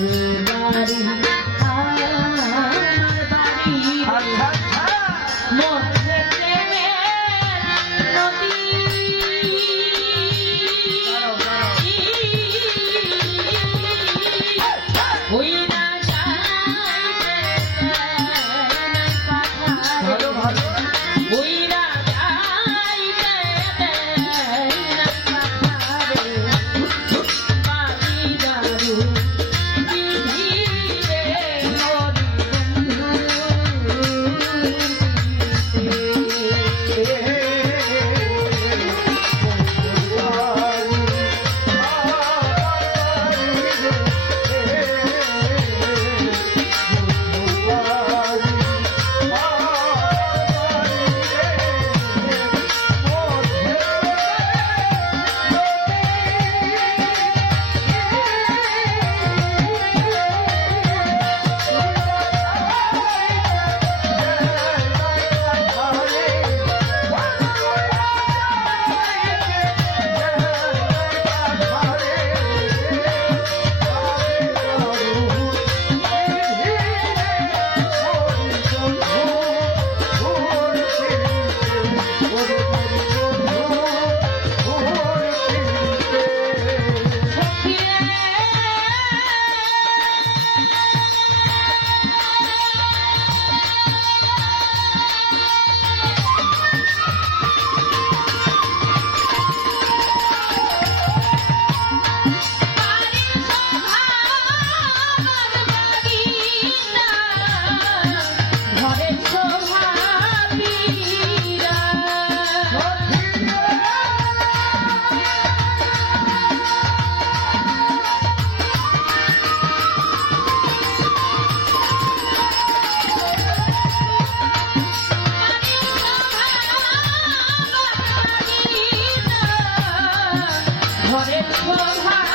Hari Hari high.